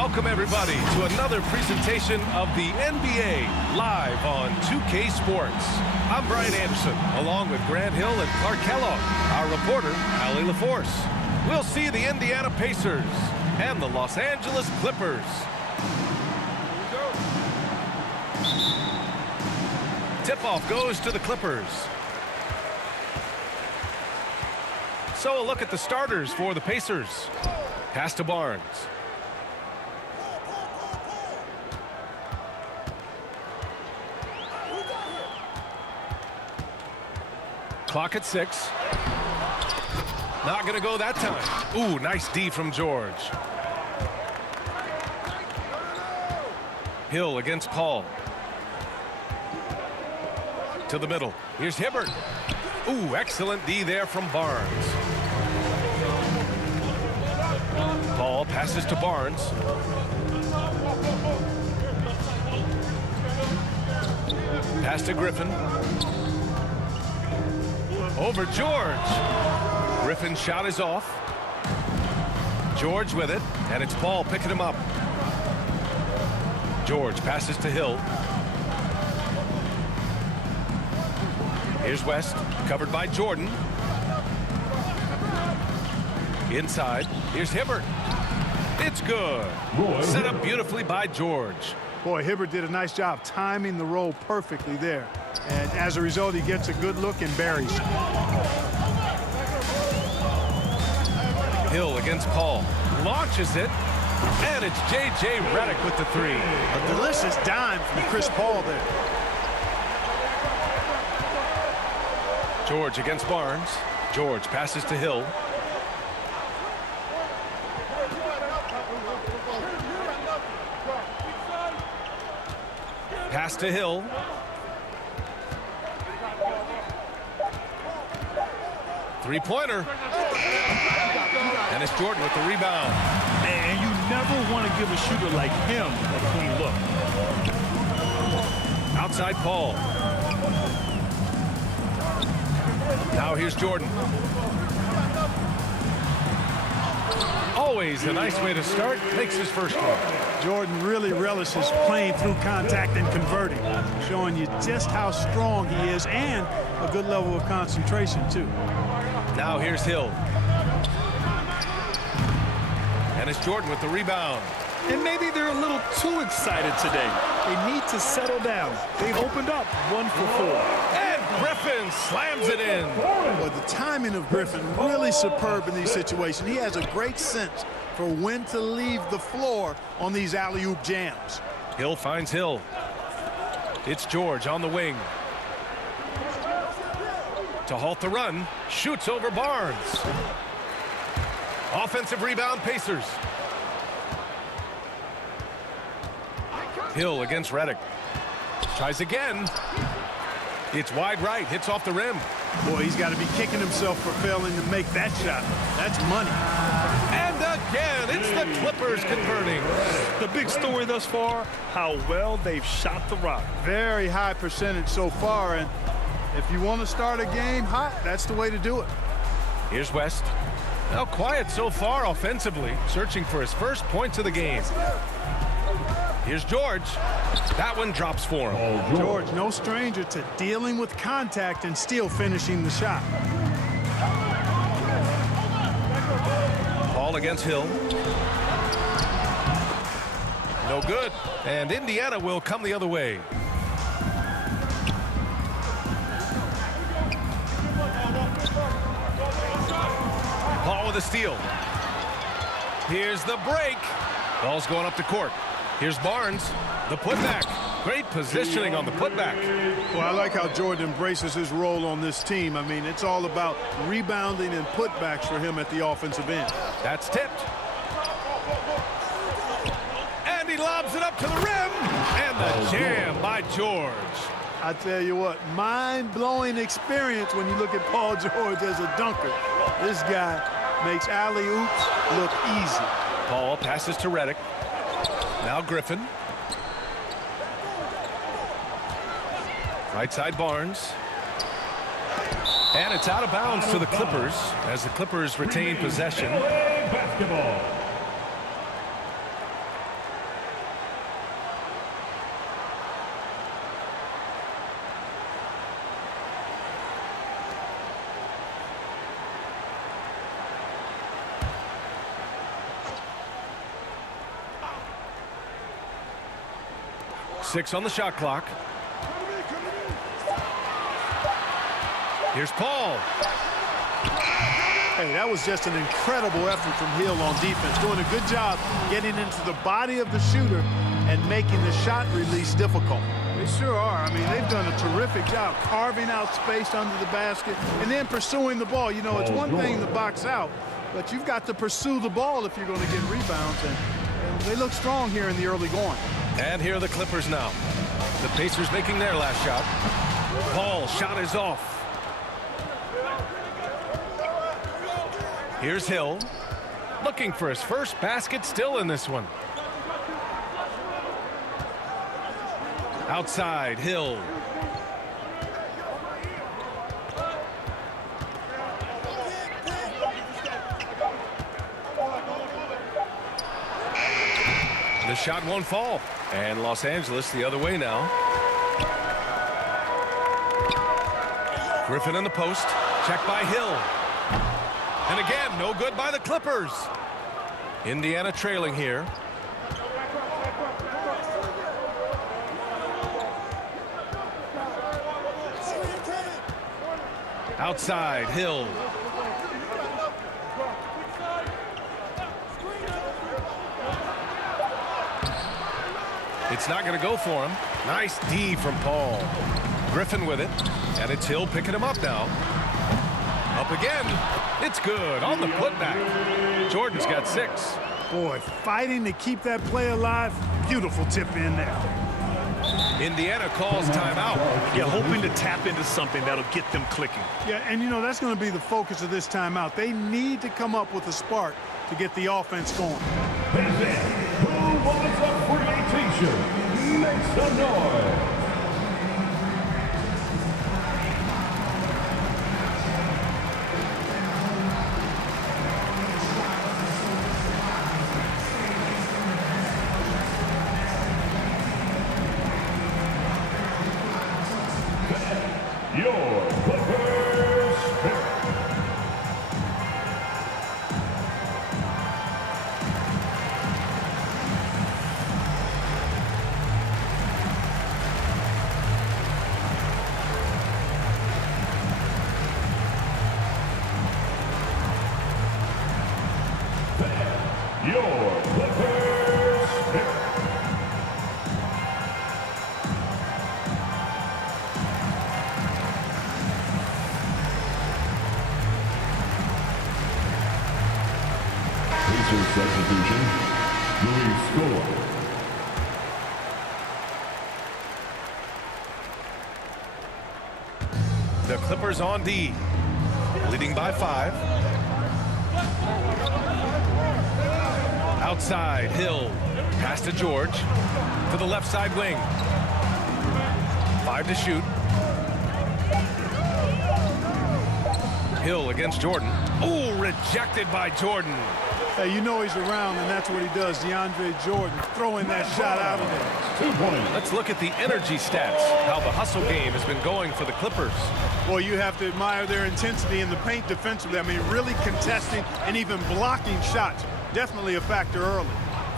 Welcome, everybody, to another presentation of the NBA live on 2K Sports. I'm Brian Anderson, along with Grant Hill and Clark Kellogg, our reporter, Allie LaForce. We'll see the Indiana Pacers and the Los Angeles Clippers. Tip-off goes to the Clippers. So a look at the starters for the Pacers. Pass to Barnes. Clock at 6. Not going to go that time. Ooh, nice D from George. Hill against Paul. To the middle. Here's Hibbert. Ooh, excellent D there from Barnes. Paul passes to Barnes. Pass to Griffin. Over George. Griffin's shot is off. George with it, and it's Paul picking him up. George passes to Hill. Here's West, covered by Jordan. Inside, here's Hibbert. It's good. Set up beautifully by George. Boy, Hibbert did a nice job timing the roll perfectly there. And as a result, he gets a good look and buries. Hill against Paul. Launches it. And it's J.J. Redick with the three. A delicious dime from Chris Paul there. George against Barnes. George passes to Hill. Pass to Hill. Three-pointer. And it's Jordan with the rebound. And you never want to give a shooter like him a clean look. Outside Paul. Now here's Jordan. Always a nice way to start. Makes his first one. Jordan really relishes playing through contact and converting, showing you just how strong he is and a good level of concentration, too. Now here's Hill. And it's Jordan with the rebound. And maybe they're a little too excited today. They need to settle down. They've opened up 1 for 4. And Griffin slams it in. Well, the timing of Griffin really superb in these situations. He has a great sense for when to leave the floor on these alley-oop jams. Hill finds Hill. It's George on the wing. To halt the run, shoots over Barnes. Offensive rebound, Pacers. Hill against Redick. Tries again. It's wide right, hits off the rim. Boy, he's got to be kicking himself for failing to make that shot. That's money. And again, it's the Clippers converting. The big story thus far, how well they've shot the rock. Very high percentage so far, and if you want to start a game hot, that's the way to do it. Here's West. Now quiet so far offensively, searching for his first points of the game. Here's George. That one drops for him. George, no stranger to dealing with contact and still finishing the shot. Paul against Hill. No good. And Indiana will come the other way. Paul with a steal. Here's the break. Ball's going up the court. Here's Barnes, the putback. Great positioning on the putback. Well, I like how Jordan embraces his role on this team. I mean, it's all about rebounding and putbacks for him at the offensive end. That's tipped. And he lobs it up to the rim. And the jam by George. I tell you what, mind-blowing experience when you look at Paul George as a dunker. This guy makes alley-oops look easy. Paul passes to Redick. Now Griffin. Right side Barnes. And it's out of bounds to the Clippers as the Clippers retain possession. 6 on the shot clock. Here's Paul. Hey, that was just an incredible effort from Hill on defense, doing a good job getting into the body of the shooter and making the shot release difficult. They sure are. I mean, they've done a terrific job carving out space under the basket and then pursuing the ball. You know, it's one thing to box out, but you've got to pursue the ball if you're going to get rebounds, and they look strong here in the early going. And here are the Clippers now. The Pacers making their last shot. Paul's shot is off. Here's Hill, looking for his first basket, still in this one. Outside, Hill. The shot won't fall. And Los Angeles the other way now. Griffin in the post. Check by Hill. And again, no good by the Clippers. Indiana trailing here. Outside, Hill. It's not going to go for him. Nice D from Paul. Griffin with it. And it's Hill picking him up now. Up again. It's good on the putback. Jordan's got 6. Boy, fighting to keep that play alive. Beautiful tip in there. Indiana calls timeout. Yeah, hoping to tap into something that'll get them clicking. Yeah, and you know, that's going to be the focus of this timeout. They need to come up with a spark to get the offense going. Who wants a free t-shirt? Make some noise. Your Clippers pick. Your Clippers pick. Substitution, Luis Scola. The Clippers on D, leading by 5. Outside, Hill. Pass to George. To the left side wing. 5 to shoot. Hill against Jordan. Oh, rejected by Jordan. Hey, you know he's around, and that's what he does. DeAndre Jordan throwing that shot out of there. 2 points. Let's look at the energy stats, how the hustle game has been going for the Clippers. Well, you have to admire their intensity in the paint defensively. I mean, really contesting and even blocking shots. Definitely a factor early.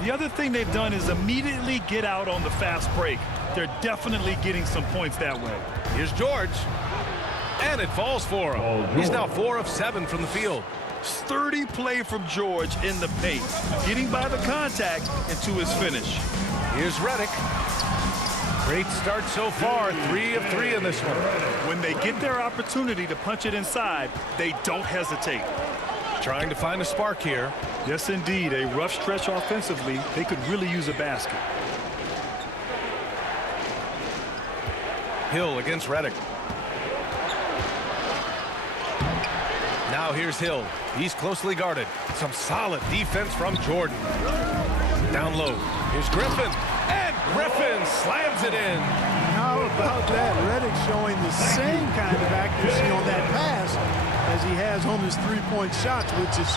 The other thing they've done is immediately get out on the fast break. They're definitely getting some points that way. Here's George. And it falls for him. He's now 4 of 7 from the field. Sturdy play from George in the paint, getting by the contact and to his finish. Here's Redick. Great start so far, 3 of 3 in this one. When they get their opportunity to punch it inside, they don't hesitate. Trying to find a spark here. Yes, indeed, a rough stretch offensively. They could really use a basket. Hill against Redick. Now here's Hill. He's closely guarded. Some solid defense from Jordan. Down low. Here's Griffin. And Griffin slams it in. How about that? Redick showing the same kind of accuracy on that pass as he has on his three-point shots, which is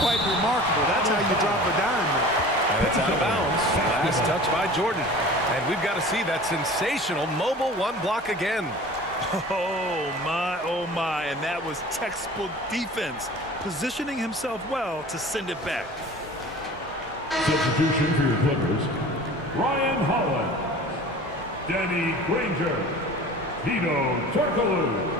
quite remarkable. That's how you drop a dime there. And it's out of bounds. Last touch by Jordan. And we've got to see that sensational mobile 1 block again. Oh my, and that was textbook defense, positioning himself well to send it back. Substitution for your Clippers, Ryan Holland. Danny Granger, Hedo Turkoglu.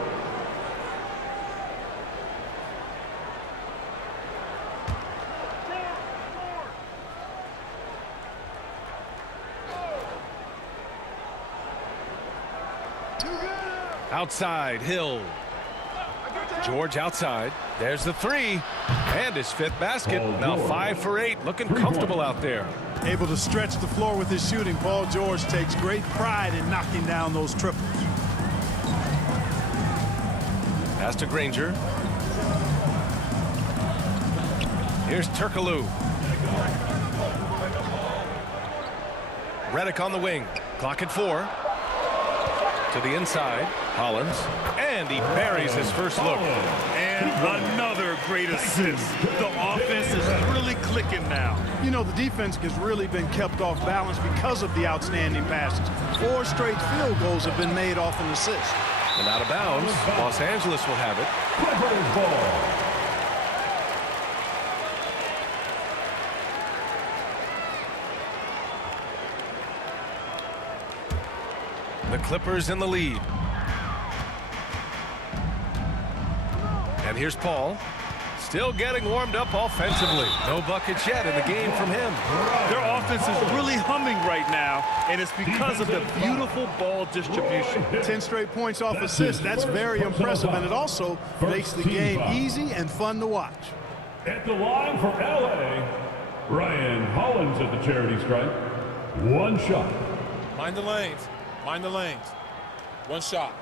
Outside, Hill. George outside. There's the three. And his fifth basket. Now 5 for 8. Looking comfortable out there. Able to stretch the floor with his shooting. Paul George takes great pride in knocking down those triples. Pass to Granger. Here's Turkoglu. Redick on the wing. Clock at 4. To the inside. Hollins. And he buries his first look. And another great assist. The offense is really clicking now. You know, the defense has really been kept off balance because of the outstanding passes. 4 straight field goals have been made off an assist. And out of bounds. Los Angeles will have it. Clippers ball. The Clippers in the lead. And here's Paul. Still getting warmed up offensively. No buckets yet in the game from him. Their offense is really humming right now, and it's because of the beautiful ball distribution. 10 straight points off assists. That's very impressive, and it also makes the game easy and fun to watch. At the line for LA, Ryan Hollins at the charity stripe. 1 shot. Mind the lanes. Mind the lanes. 1 shot.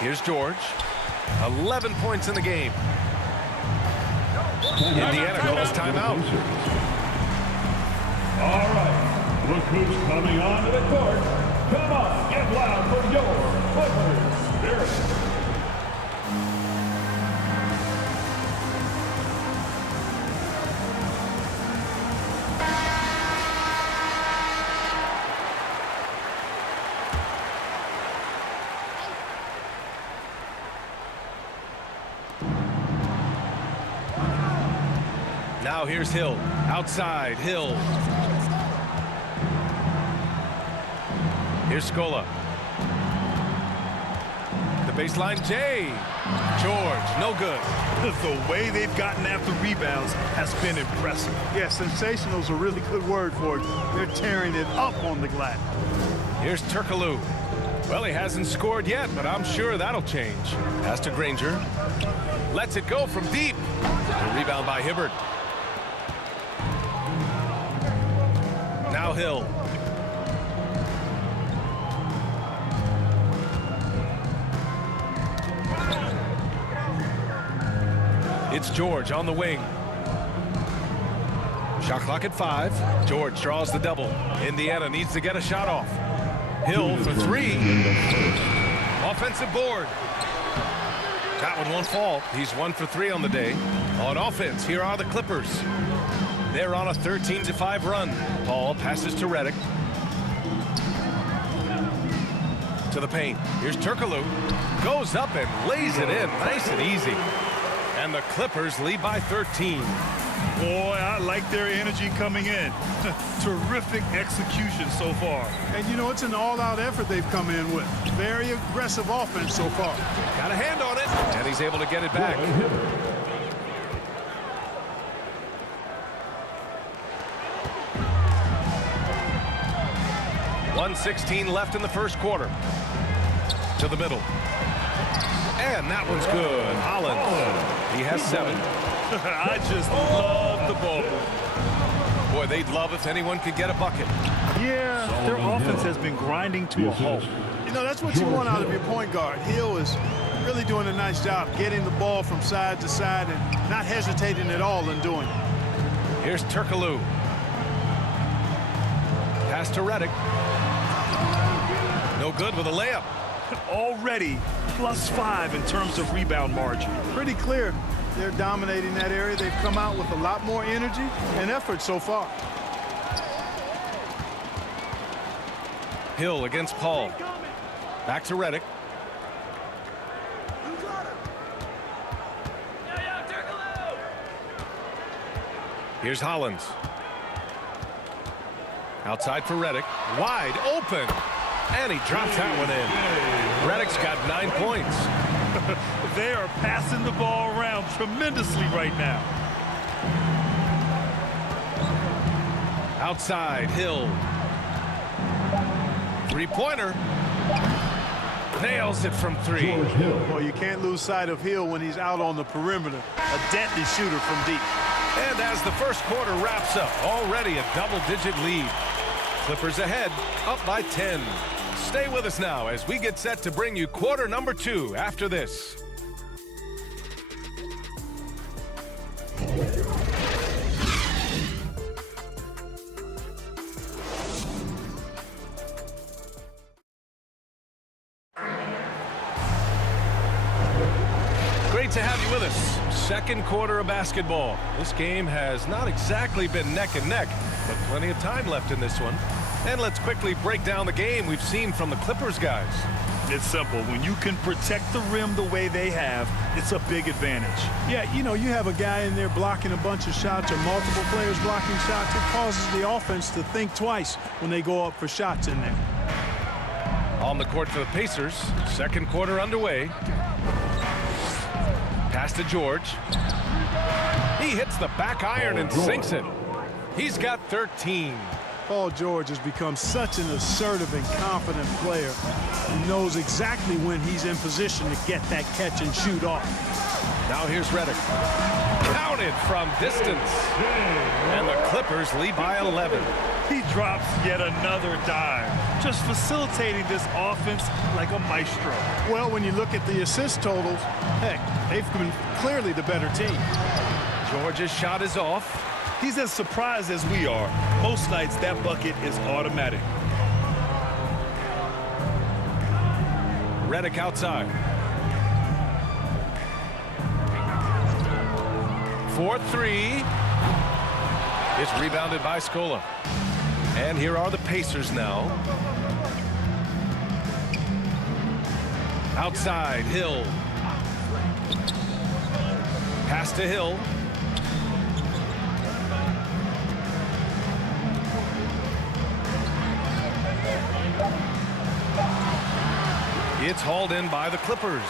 Here's George. 11 points in the game. Indiana calls timeout. All right, look who's coming onto the court. Come on, get loud for your Clippers Spirit. Now here's Hill. Outside, Hill. Here's Scola. The baseline, Jay. George, no good. The way they've gotten after rebounds has been impressive. Yeah, sensational is a really good word for it. They're tearing it up on the glass. Here's Turkoglu. Well, he hasn't scored yet, but I'm sure that'll change. Pass to Granger. Lets it go from deep. The rebound by Hibbert. Now Hill. It's George on the wing. Shot clock at 5. George draws the double. Indiana needs to get a shot off. Hill for 3. Offensive board. That one won't fall. He's 1 for 3 on the day. On offense, here are the Clippers. They're on a 13-5 run. Paul passes to Redick. To the paint. Here's Turkoglu. Goes up and lays it in. Nice and easy. And the Clippers lead by 13. Boy, I like their energy coming in. Terrific execution so far. And you know, it's an all-out effort they've come in with. Very aggressive offense so far. Got a hand on it. And he's able to get it back. 1:16 left in the first quarter. To the middle. And that one's good. Hollins. He has 7. I just love the ball. Boy, they'd love if anyone could get a bucket. Yeah, their offense has been grinding to a halt. You know, that's what you want out of your point guard. Hill is really doing a nice job getting the ball from side to side and not hesitating at all in doing it. Here's Turkoglu. Pass to Redick. No good with a layup. Already +5 in terms of rebound margin. Pretty clear they're dominating that area. They've come out with a lot more energy and effort so far. Hill against Paul. Back to Redick. Here's Hollins. Outside for Redick. Wide open. And he drops that one in. Redick's got 9 points. They are passing the ball around tremendously right now. Outside, Hill. Three-pointer. Nails it from 3. George Hill. Well, you can't lose sight of Hill when he's out on the perimeter. A deadly shooter from deep. And as the first quarter wraps up, already a double-digit lead. Clippers ahead, up by 10. Stay with us now as we get set to bring you quarter number 2 after this. Great to have you with us. Second quarter of basketball. This game has not exactly been neck and neck, but plenty of time left in this one. And let's quickly break down the game we've seen from the Clippers guys. It's simple. When you can protect the rim the way they have, it's a big advantage. Yeah, you know, you have a guy in there blocking a bunch of shots or multiple players blocking shots. It causes the offense to think twice when they go up for shots in there. On the court for the Pacers, second quarter underway. Pass to George. He hits the back iron and sinks it. He's got 13. Paul George has become such an assertive and confident player. He knows exactly when he's in position to get that catch and shoot off. Now here's Redick. Counted from distance. And the Clippers lead by 11. He drops yet another dime, just facilitating this offense like a maestro. Well, when you look at the assist totals, heck, they've been clearly the better team. George's shot is off. He's as surprised as we are. Most nights, that bucket is automatic. Redick outside. 4-3. It's rebounded by Scola. And here are the Pacers now. Outside, Hill. Pass to Hill. It's hauled in by the Clippers.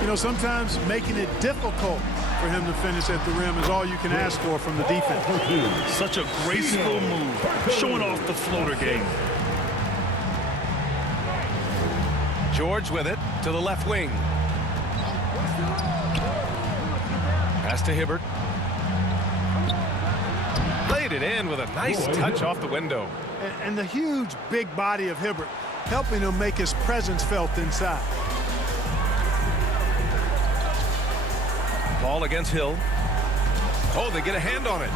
You know, sometimes making it difficult for him to finish at the rim is all you can ask for from the defense. Such a graceful move, showing off the floater game. George with it to the left wing. Pass to Hibbert. Played it in with a nice touch off the window. And the huge big body of Hibbert helping him make his presence felt inside. Ball against Hill. Oh, they get a hand on it.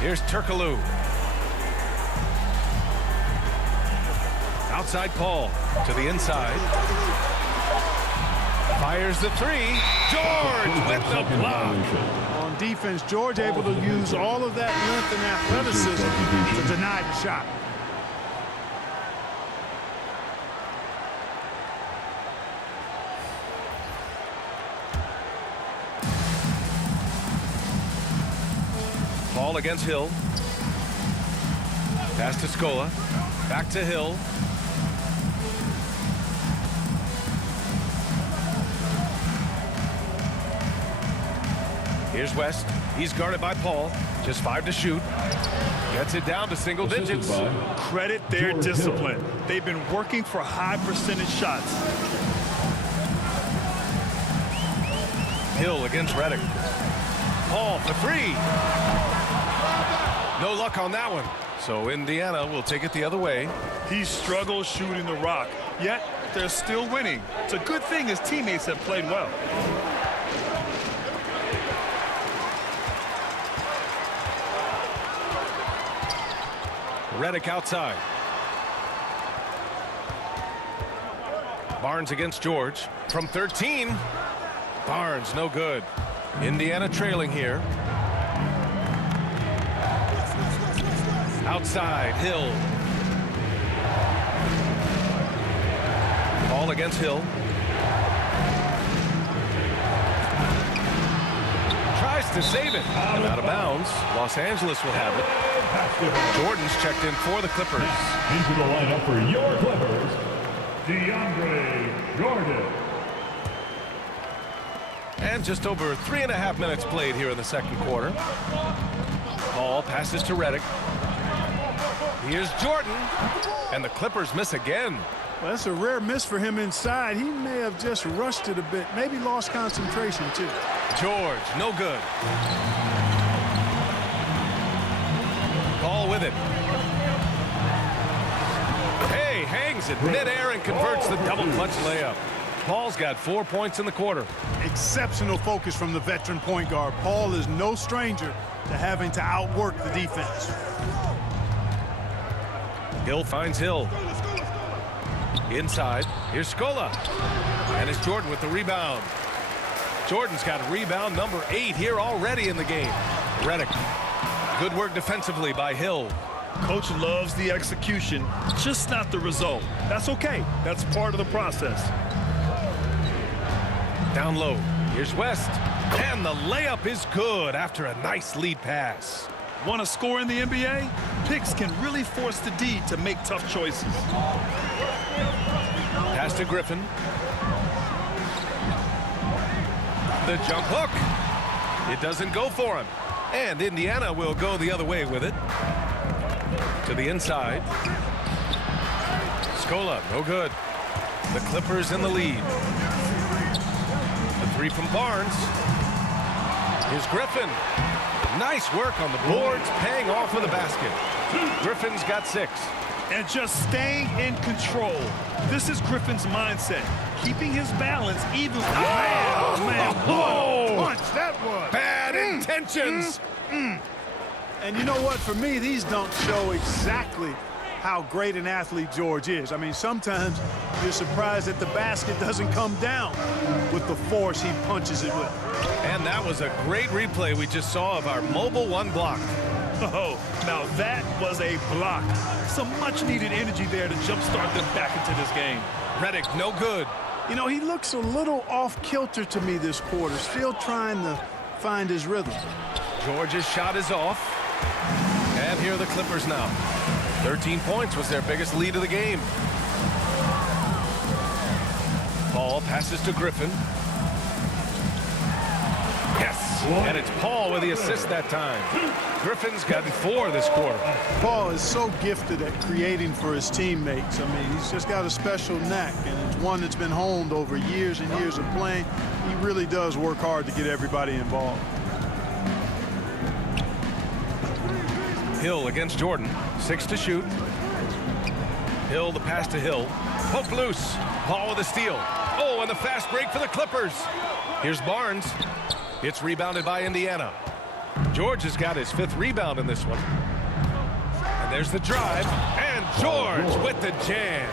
Here's Turkoglu. Outside Paul to the inside. Fires the 3. George with the block. On defense, George able to use all of that length and athleticism to deny the shot. Paul against Hill. Pass to Scola. Back to Hill. Here's West. He's guarded by Paul. Just 5 to shoot. Gets it down to single digits. Credit their discipline. They've been working for high percentage shots. Hill against Redick. Paul for 3. No luck on that one. So Indiana will take it the other way. He struggles shooting the rock, yet they're still winning. It's a good thing his teammates have played well. Redick outside. Barnes against George. From 13. Barnes no good. Indiana trailing here. Outside, Hill. Ball against Hill. to save it. And out of bounds. Los Angeles will have it. Jordan's checked in for the Clippers. Into the lineup for your Clippers, DeAndre Jordan. And just over 3.5 minutes played here in the second quarter. Paul passes to Redick. Here's Jordan. And the Clippers miss again. Well, that's a rare miss for him inside. He may have just rushed it a bit. Maybe lost concentration, too. George, no good. Paul with it. Hey, hangs it midair and converts the double clutch layup. Paul's got 4 points in the quarter. Exceptional focus from the veteran point guard. Paul is no stranger to having to outwork the defense. Hill finds Hill. Inside, here's Scola. And it's Jordan with the rebound. Jordan's got rebound number 8 here already in the game. Redick. Good work defensively by Hill. Coach loves the execution, just not the result. That's okay. That's part of the process. Down low, here's West. And the layup is good after a nice lead pass. Want to score in the NBA? Picks can really force the D to make tough choices. Pass to Griffin. The jump hook. It doesn't go for him. And Indiana will go the other way with it. To the inside. Scola, no good. The Clippers in the lead. The three from Barnes. Here's Griffin. Nice work on the boards, paying off with a basket. Griffin's got 6. And just staying in control. This is Griffin's mindset. Keeping his balance even. Oh, man. Oh, Punch, that was. bad intentions. And you know what? For me, these don't show exactly how great an athlete George is. I mean, sometimes you're surprised that the basket doesn't come down with the force he punches it with. And that was a great replay we just saw of our mobile one block. Oh, now that was a block. Some much-needed energy there to jumpstart them back into this game. Redick, no good. You know, he looks a little off-kilter to me this quarter, still trying to find his rhythm. George's shot is off. And here are the Clippers now. 13 points was their biggest lead of the game. Paul passes to Griffin. Yes, and it's Paul with the assist that time. Griffin's gotten 4 this quarter. Paul is so gifted at creating for his teammates. I mean, he's just got a special knack, and it's one that's been honed over years and years of playing. He really does work hard to get everybody involved. Hill against Jordan. 6 to shoot. Hill, the pass to Hill. Poke loose. Paul with a steal. Oh, and the fast break for the Clippers. Here's Barnes. It's rebounded by Indiana. George has got his 5th rebound in this one. And there's the drive. And George with the jam.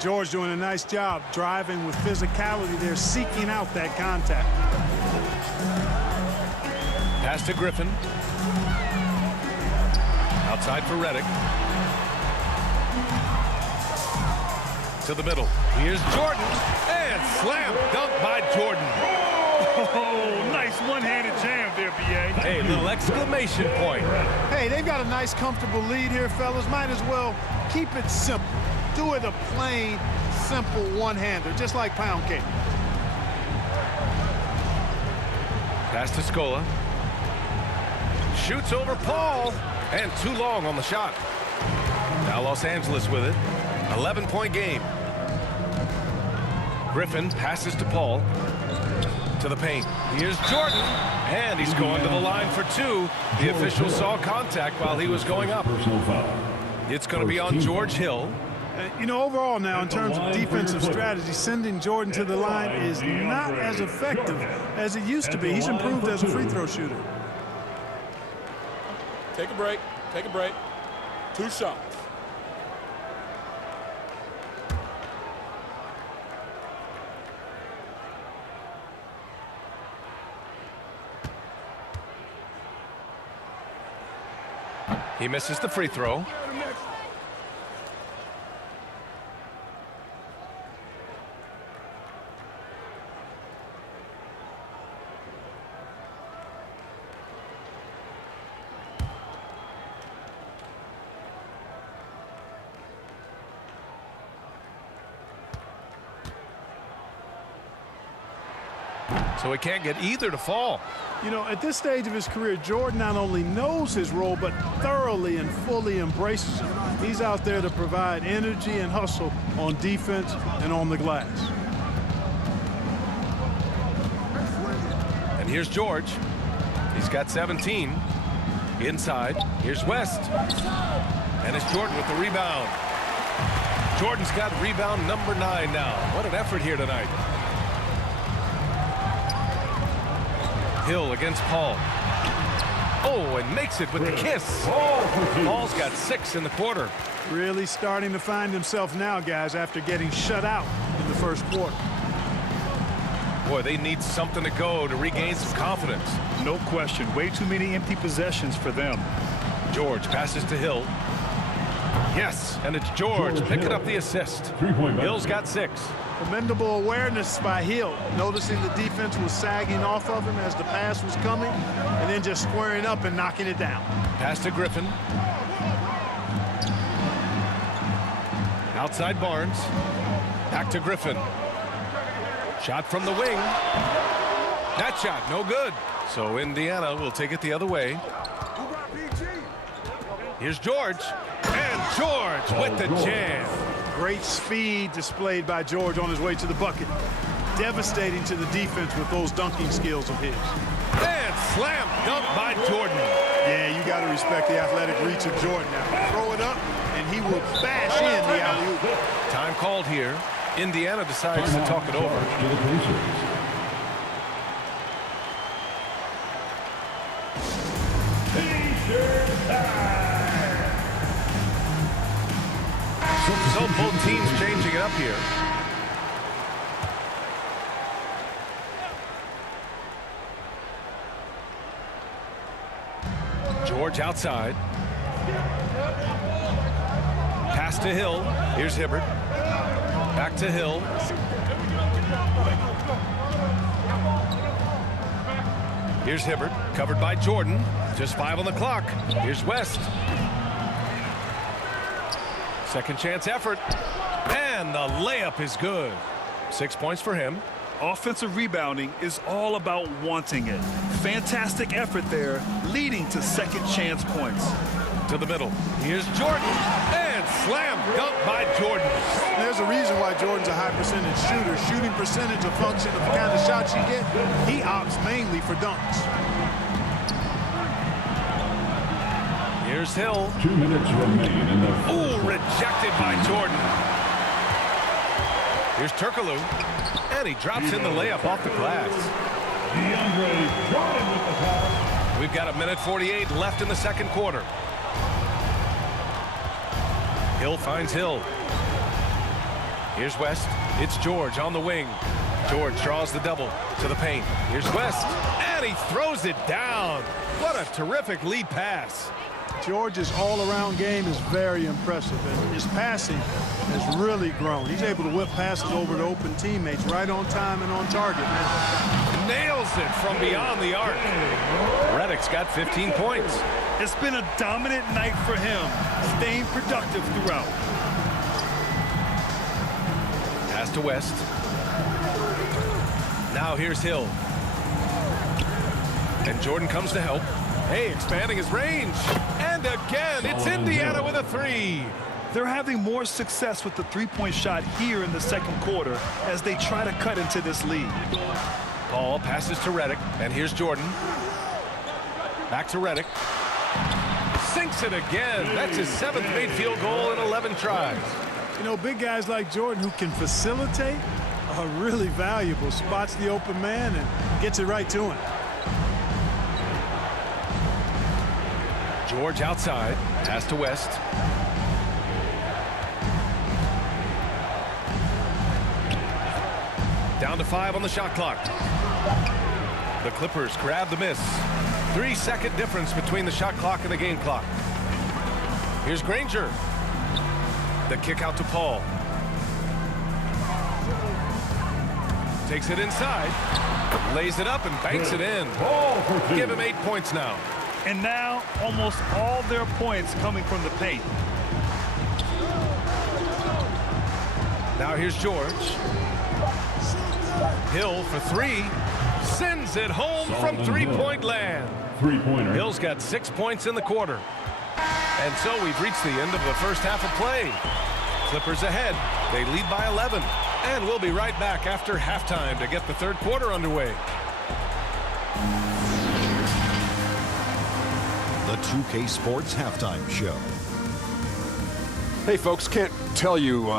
George doing a nice job driving with physicality there, seeking out that contact. Pass to Griffin. Outside for Redick. To the middle. Here's Jordan. And slam dunk by Jordan. Oh, nice one-handed jam there, B.A. Hey, little exclamation point. Hey, they've got a nice, comfortable lead here, fellas. Might as well keep it simple. Do it a plain, simple one-hander, just like pound cake. Pass to Scola. Shoots over Paul. And too long on the shot. Now Los Angeles with it. 11-point game. Griffin passes to Paul. To the paint. Here's Jordan. And he's going to the line for 2. The official saw contact while he was going up. It's going to be on George Hill. You know, overall now, in terms of defensive strategy, sending Jordan to the line is not as effective as it used to be. He's improved as a free throw shooter. Take a break. Take a break. 2 shots. He misses the free throw. So he can't get either to fall. You know, at this stage of his career, Jordan not only knows his role, but thoroughly and fully embraces it. He's out there to provide energy and hustle on defense and on the glass. And here's George. He's got 17. Inside, here's West. And it's Jordan with the rebound. Jordan's got rebound number 9 now. What an effort here tonight. Hill against Paul. Oh, and makes it with the kiss. Paul's got 6 in the quarter. Really starting to find himself now, guys, after getting shut out in the first quarter. Boy, they need something to go to regain some confidence. No question. Way too many empty possessions for them. George passes to Hill. Yes, and it's George picking up the assist. Hill's got 6. Commendable awareness by Hill, noticing the defense was sagging off of him as the pass was coming, and then just squaring up and knocking it down. Pass to Griffin. Outside Barnes. Back to Griffin. Shot from the wing. That shot, no good. So Indiana will take it the other way. Here's George. And George with the jam. Great speed displayed by George on his way to the bucket. Devastating to the defense with those dunking skills of his. And slam dunk by Jordan. Yeah, you got to respect the athletic reach of Jordan now. Throw it up, and he will bash in the alley-oop. Time called here. Indiana decides to talk it over. So both teams changing it up here. George outside. Pass to Hill. Here's Hibbert. Back to Hill. Here's Hibbert, covered by Jordan. Just 5 on the clock. Here's West. Second chance effort. And the layup is good. 6 points for him. Offensive rebounding is all about wanting it. Fantastic effort there, leading to second chance points. To the middle. Here's Jordan. And slam dunk by Jordan. There's a reason why Jordan's a high percentage shooter. Shooting percentage a function of the kind of shots you get. He opts mainly for dunks. Here's Hill. 2 minutes remain in the Ooh, rejected by Jordan. Here's Turkoglu. And he drops in the layup off the glass. DeAndre Jordan with the pass. We've got 1:48 left in the second quarter. Hill finds Hill. Here's West. It's George on the wing. George draws the double to the paint. Here's West. And he throws it down. What a terrific lead pass. George's all-around game is very impressive, and his passing has really grown. He's able to whip passes over to open teammates right on time and on target, man. Nails it from beyond the arc. Redick's got 15 points. It's been a dominant night for him, staying productive throughout. Pass to West. Now here's Hill. And Jordan comes to help. Hey, expanding his range. And again, it's Indiana with a 3. They're having more success with the three-point shot here in the second quarter as they try to cut into this lead. Paul passes to Redick, and here's Jordan. Back to Redick. Sinks it again. That's his 7th made field goal in 11 tries. You know, big guys like Jordan who can facilitate are really valuable. Spots the open man and gets it right to him. George outside. Pass to West. Down to 5 on the shot clock. The Clippers grab the miss. 3-second difference between the shot clock and the game clock. Here's Granger. The kick out to Paul. Takes it inside. Lays it up and banks it in. Give him 8 points now. And now almost all their points coming from the paint. Now here's George. Hill for 3. Sends it home from three-point land. Three-pointer. Hill's got 6 points in the quarter. And so we've reached the end of the first half of play. Clippers ahead. They lead by 11. And we'll be right back after halftime to get the third quarter underway. The 2K Sports Halftime Show. Hey, folks, can't tell you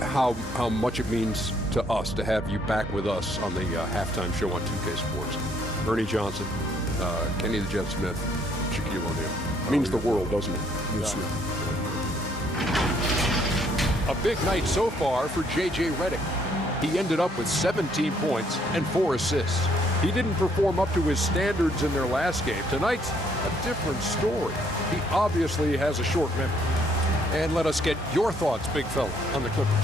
how much it means to us to have you back with us on the halftime show on 2K Sports. Ernie Johnson, Kenny the Jet Smith, Shaquille O'Neal. Means the world, doesn't it? Yes, A big night so far for J.J. Redick. He ended up with 17 points and 4 assists. He didn't perform up to his standards in their last game. Tonight's a different story. He obviously has a short memory. And let us get your thoughts, big fella, on the Clippers.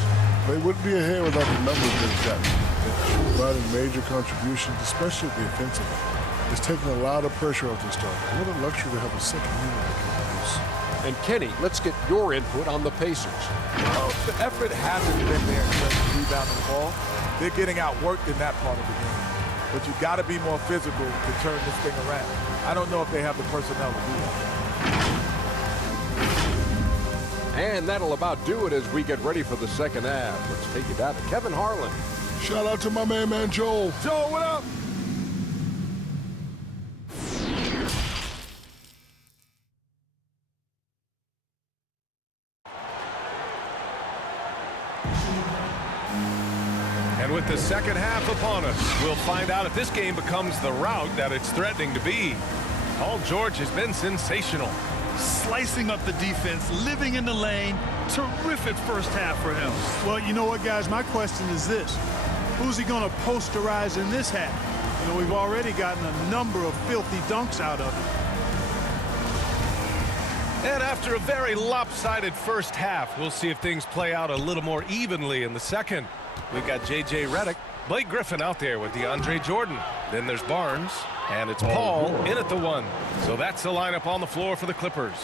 They wouldn't be ahead without the numbers they've got. They're providing major contributions, especially at the offensive end. It's taking a lot of pressure off the starters. What a luxury to have a second unit that can produce. And Kenny, let's get your input on the Pacers. Well, the effort hasn't been there in terms of rebounding the ball. They're getting outworked in that part of the game. But you got to be more physical to turn this thing around. I don't know if they have the personnel to do that. And that'll about do it as we get ready for the second half. Let's take it down to Kevin Harlan. Shout out to my man Joel. Joel, what up? And with the second half upon us, we'll find out if this game becomes the rout that it's threatening to be. Paul George has been sensational. Slicing up the defense, living in the lane. Terrific first half for him. Well, you know what, guys? My question is this. Who's he going to posterize in this half? You know, we've already gotten a number of filthy dunks out of him. And after a very lopsided first half, we'll see if things play out a little more evenly in the second. We've got J.J. Redick, Blake Griffin out there with DeAndre Jordan. Then there's Barnes, and it's Paul in at the 1. So that's the lineup on the floor for the Clippers.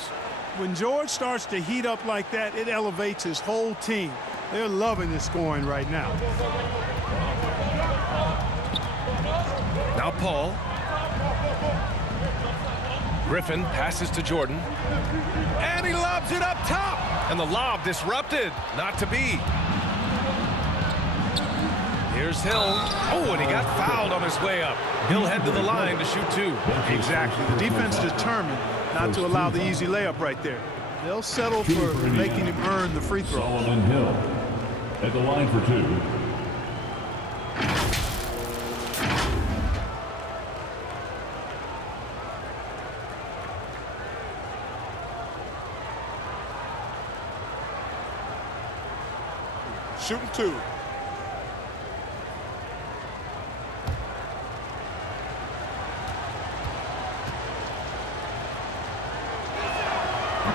When George starts to heat up like that, it elevates his whole team. They're loving the scoring right now. Now Paul. Griffin passes to Jordan. And he lobs it up top. And the lob disrupted. Not to be. Here's Hill. Oh, and he got fouled on his way up. He'll head to the line to shoot 2. Exactly. The defense determined not to allow the easy layup right there. They'll settle for making him earn the free throw. Solomon Hill at the line for 2. Shooting 2.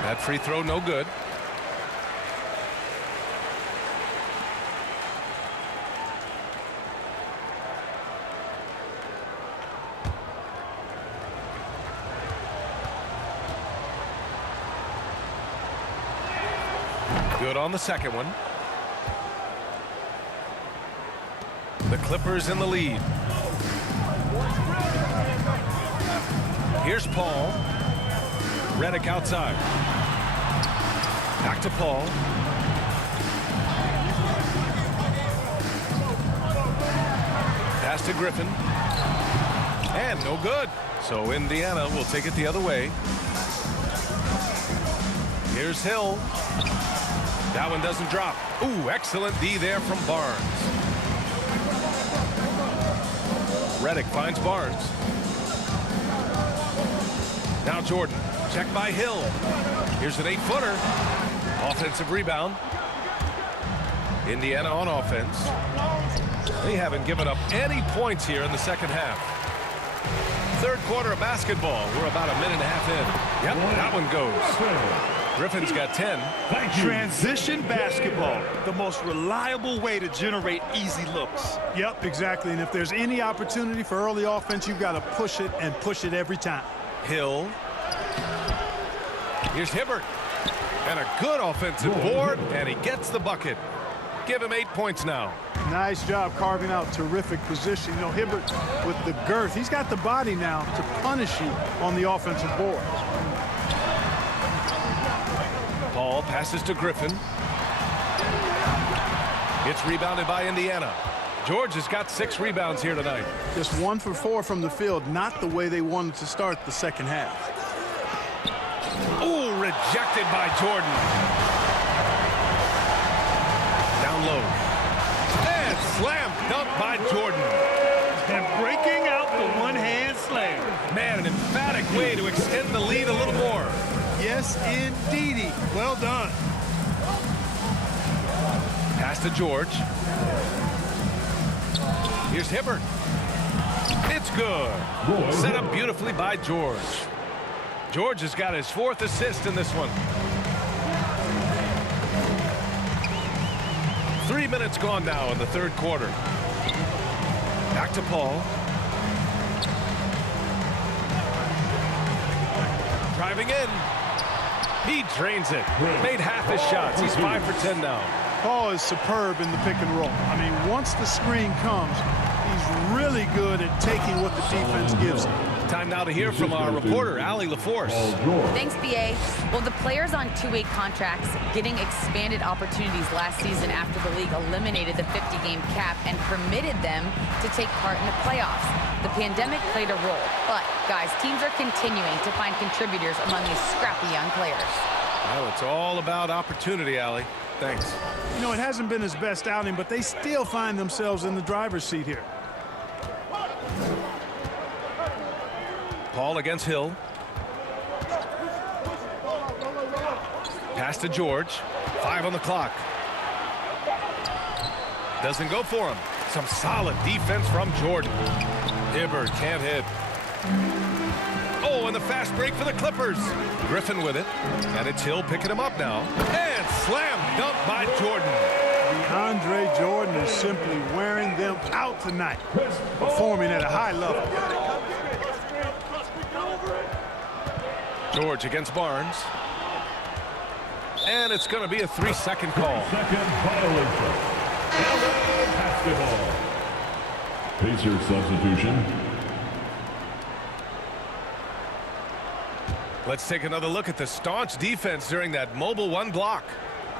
That free throw no good. Good on the second one. The Clippers in the lead. Here's Paul. Redick outside. Back to Paul. Pass to Griffin. And no good. So Indiana will take it the other way. Here's Hill. That one doesn't drop. Ooh, excellent D there from Barnes. Redick finds Barnes. Now Jordan. Check by Hill. Here's an 8-footer. Offensive rebound. Indiana on offense. They haven't given up any points here in the second half. Third quarter of basketball. We're about a minute and a half in. Yep, that one goes. Griffin's got 10. Transition basketball, the most reliable way to generate easy looks. Yep, exactly. And if there's any opportunity for early offense, you've got to push it and push it every time. Hill. Here's Hibbert. And a good offensive board, and he gets the bucket. Give him 8 points now. Nice job carving out terrific position. You know, Hibbert with the girth, he's got the body now to punish you on the offensive board. Paul passes to Griffin. It's rebounded by Indiana. George has got 6 rebounds here tonight. Just 1 for 4 from the field, not the way they wanted to start the second half. Ooh, rejected by Jordan. Down low. And slam dunk by Jordan. And breaking out the one-hand slam. Man, an emphatic way to extend the lead a little more. Yes, indeedy. Well done. Pass to George. Here's Hibbert. It's good. Set up beautifully by George. George has got his 4th assist in this one. 3 minutes gone now in the 3rd quarter. Back to Paul. Driving in. He drains it. Made half his shots. He's 5 for 10 now. Paul is superb in the pick and roll. I mean, once the screen comes, he's really good at taking what the defense gives him. Time now to hear from our reporter, Allie LaForce. Thanks, B.A. Well, the players on 2-way contracts getting expanded opportunities last season after the league eliminated the 50-game cap and permitted them to take part in the playoffs. The pandemic played a role, but, guys, teams are continuing to find contributors among these scrappy young players. Well, it's all about opportunity, Allie. Thanks. You know, it hasn't been his best outing, but they still find themselves in the driver's seat here. Paul against Hill. Pass to George. 5 on the clock. Doesn't go for him. Some solid defense from Jordan. Hibbert can't hit. Oh, and the fast break for the Clippers. Griffin with it. And it's Hill picking him up now. And slam dunk by Jordan. DeAndre Jordan is simply wearing them out tonight, performing at a high level. George against Barnes. And it's going to be a 3-second call. Second violation. LA basketball. Pacers substitution. Let's take another look at the staunch defense during that mobile 1 block.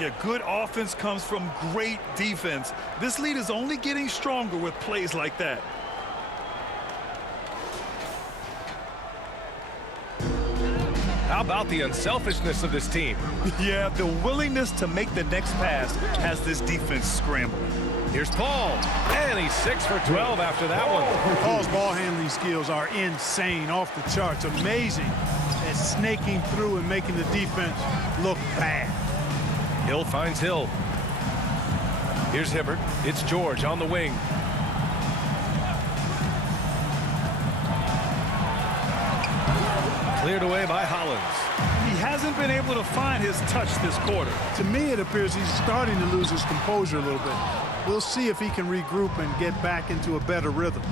Yeah, good offense comes from great defense. This lead is only getting stronger with plays like that. How about the unselfishness of this team? Yeah, the willingness to make the next pass has this defense scrambling. Here's Paul, and he's 6 for 12 after that one. Paul's ball handling skills are insane, off the charts, amazing at snaking through and making the defense look bad. Hill finds Hill. Here's Hibbert. It's George on the wing. Cleared away by Hollins. He hasn't been able to find his touch this quarter. To me, it appears he's starting to lose his composure a little bit. We'll see if he can regroup and get back into a better rhythm.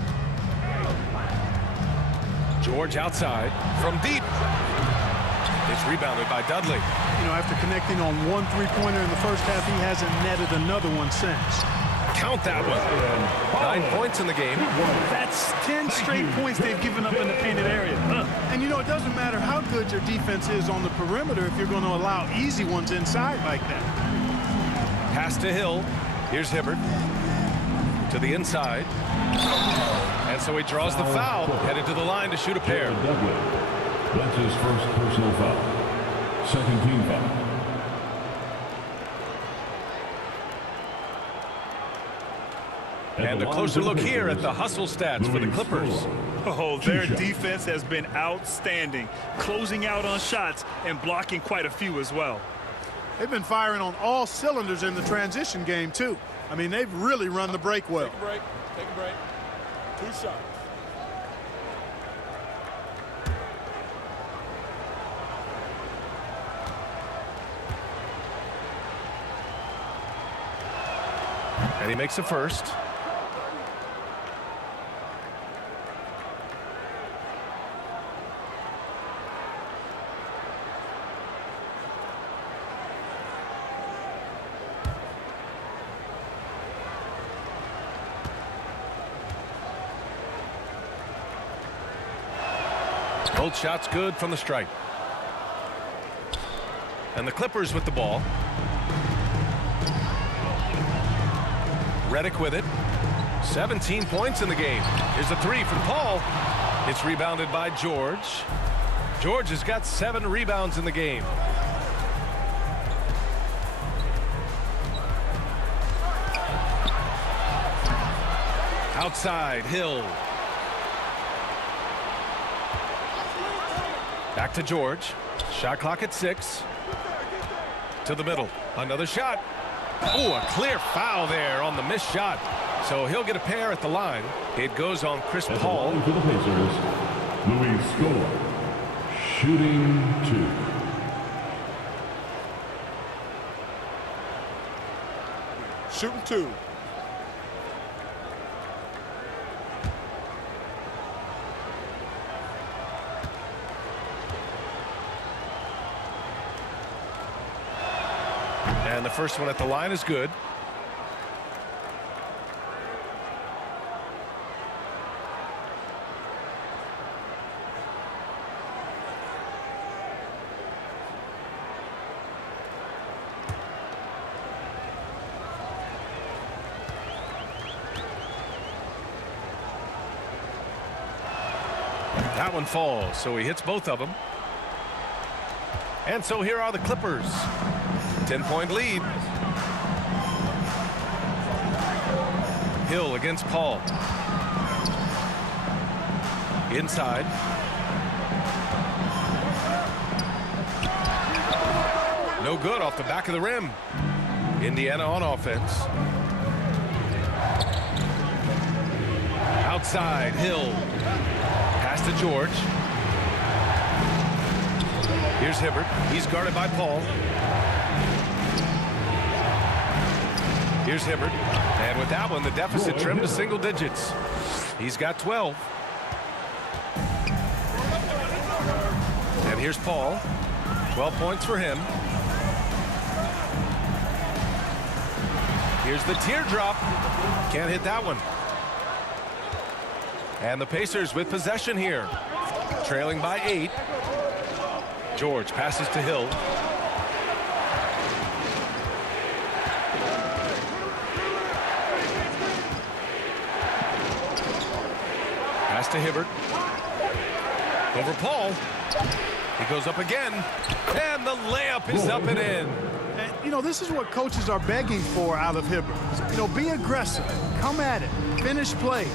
George outside from deep. It's rebounded by Dudley. You know, after connecting on 1 3-pointer in the first half, he hasn't netted another one since. Count that one. 9 points in the game. That's 10 straight points they've given up in the painted area. And you know, it doesn't matter how good your defense is on the perimeter if you're going to allow easy ones inside like that. Pass to Hill. Here's Hibbert to the inside. And so he draws the foul, headed to the line to shoot a pair. That's his first personal foul. Second team foul. And a closer look here at the hustle stats for the Clippers. Oh, their defense has been outstanding, closing out on shots and blocking quite a few as well. They've been firing on all cylinders in the transition game, too. I mean, they've really run the break well. Take a break. Take a break. 2 shots. And he makes a first. Both shots good from the stripe. And the Clippers with the ball. Redick with it. 17 points in the game. Here's a three from Paul. It's rebounded by George. George has got 7 rebounds in the game. Outside, Hill. Back to George. Shot clock at 6. To the middle. Another shot. Oh, a clear foul there on the missed shot. So he'll get a pair at the line. It goes on Chris Paul. For the Pacers, Luis Scola, shooting 2. Shooting 2. And the first one at the line is good. That one falls, so he hits both of them. And so here are the Clippers. 10-point lead. Hill against Paul. Inside. No good off the back of the rim. Indiana on offense. Outside, Hill. Pass to George. Here's Hibbert. He's guarded by Paul. Here's Hibbert. And with that one, the deficit trimmed to single digits. He's got 12. And here's Paul. 12 points for him. Here's the teardrop. Can't hit that one. And the Pacers with possession here. Trailing by 8. George passes to Hill. Pass to Hibbert. Over Paul. He goes up again. And the layup is up and in. And, you know, this is what coaches are begging for out of Hibbert. You know, be aggressive. Come at it. Finish plays.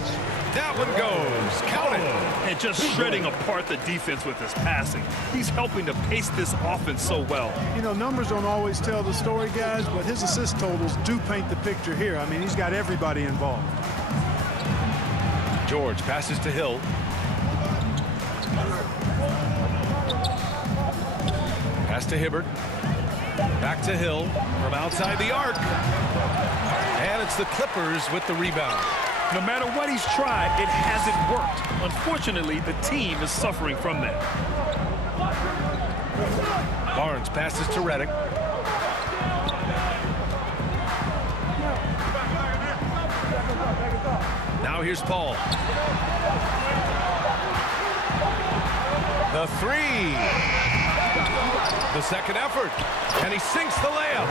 That one goes. Count it. And just shredding apart the defense with his passing. He's helping to pace this offense so well. You know, numbers don't always tell the story, guys, but his assist totals do paint the picture here. I mean, he's got everybody involved. George passes to Hill. Pass to Hibbert. Back to Hill from outside the arc. And it's the Clippers with the rebound. No matter what he's tried, it hasn't worked. Unfortunately, the team is suffering from that. Barnes passes to Redick. Now here's Paul. The three. The second effort. And he sinks the layup.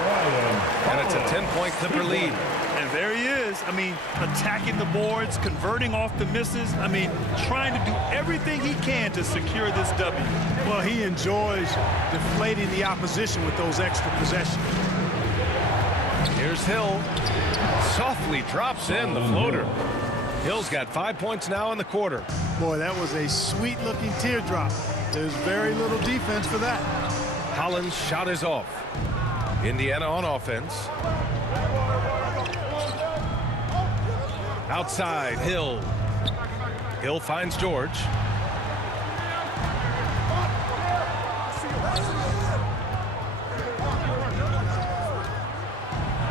And it's a 10-point Clipper lead. And there he is. I mean, attacking the boards, converting off the misses. I mean, trying to do everything he can to secure this W. Well, he enjoys deflating the opposition with those extra possessions. Here's Hill. Softly drops in the floater. Hill's got 5 points now in the quarter. Boy, that was a sweet-looking teardrop. There's very little defense for that. Collins' shot is off. Indiana on offense. Outside, Hill. Hill finds George.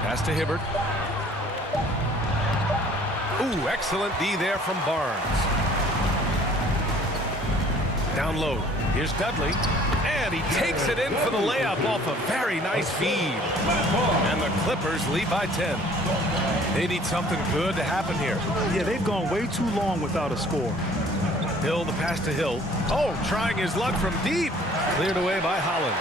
Pass to Hibbert. Ooh, excellent D there from Barnes. Down low. Here's Dudley. And he takes it in for the layup off a very nice feed. And the Clippers lead by 10. They need something good to happen here. Yeah, they've gone way too long without a score. Hill, the pass to Hill. Oh, trying his luck from deep. Cleared away by Hollins.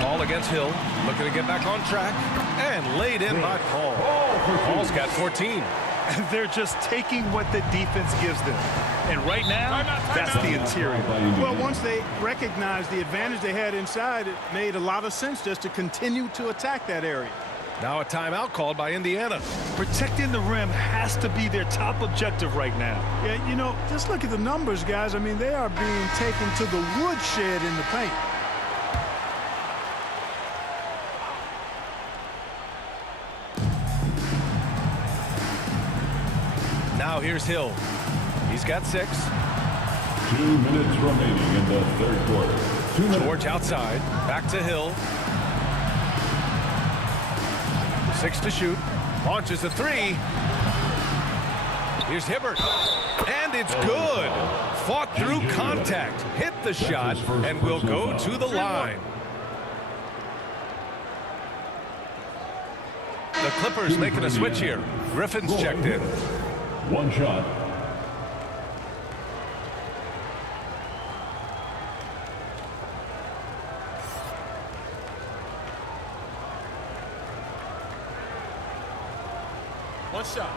Paul against Hill. Looking to get back on track. And laid in by Paul. Paul's got 14. And they're just taking what the defense gives them. And right now, that's the interior. Well, once they recognized the advantage they had inside, it made a lot of sense just to continue to attack that area. Now a timeout called by Indiana. Protecting the rim has to be their top objective right now. Yeah, you know, just look at the numbers, guys. I mean, they are being taken to the woodshed in the paint. Now here's Hill. He's got 6. 2 minutes remaining in the third quarter. George outside. Back to Hill. 6 to shoot. Launches a 3. Here's Hibbert. And it's good. Fought through contact. Hit the shot and will go to the line. The Clippers making a switch here. Griffin's checked in. 1 shot. One shot.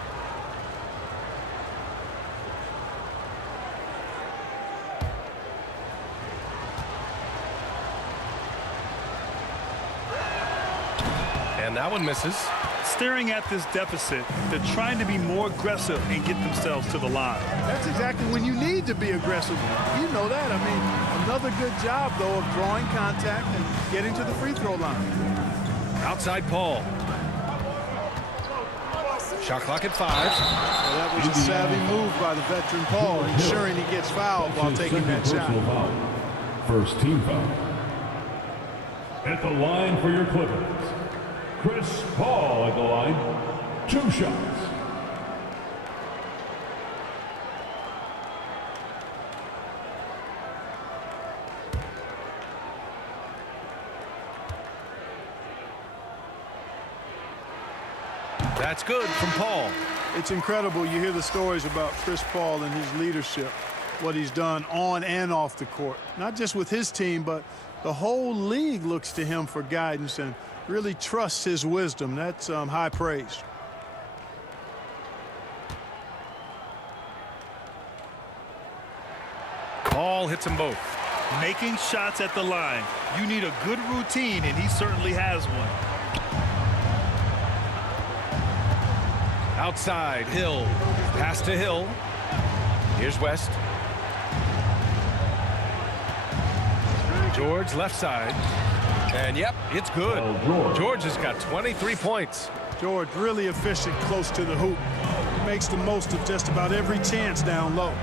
And that one misses. Staring at this deficit, they're trying to be more aggressive and get themselves to the line. That's exactly when you need to be aggressive. You know that. I mean, another good job, though, of drawing contact and getting to the free throw line. Outside Paul. Shot clock at 5. Well, that was a savvy move by the veteran Paul, ensuring he gets fouled while taking that shot. First team foul. At the line for your Clippers, Chris Paul at the line. 2 shots. That's good from Paul. It's incredible. You hear the stories about Chris Paul and his leadership, what he's done on and off the court. Not just with his team, but the whole league looks to him for guidance and really trusts his wisdom. That's high praise. Paul hits them both. Making shots at the line. You need a good routine, and he certainly has one. Outside, Hill. Pass to Hill. Here's West. George left side. And yep, it's good. George has got 23 points. George really efficient close to the hoop. He makes the most of just about every chance down low.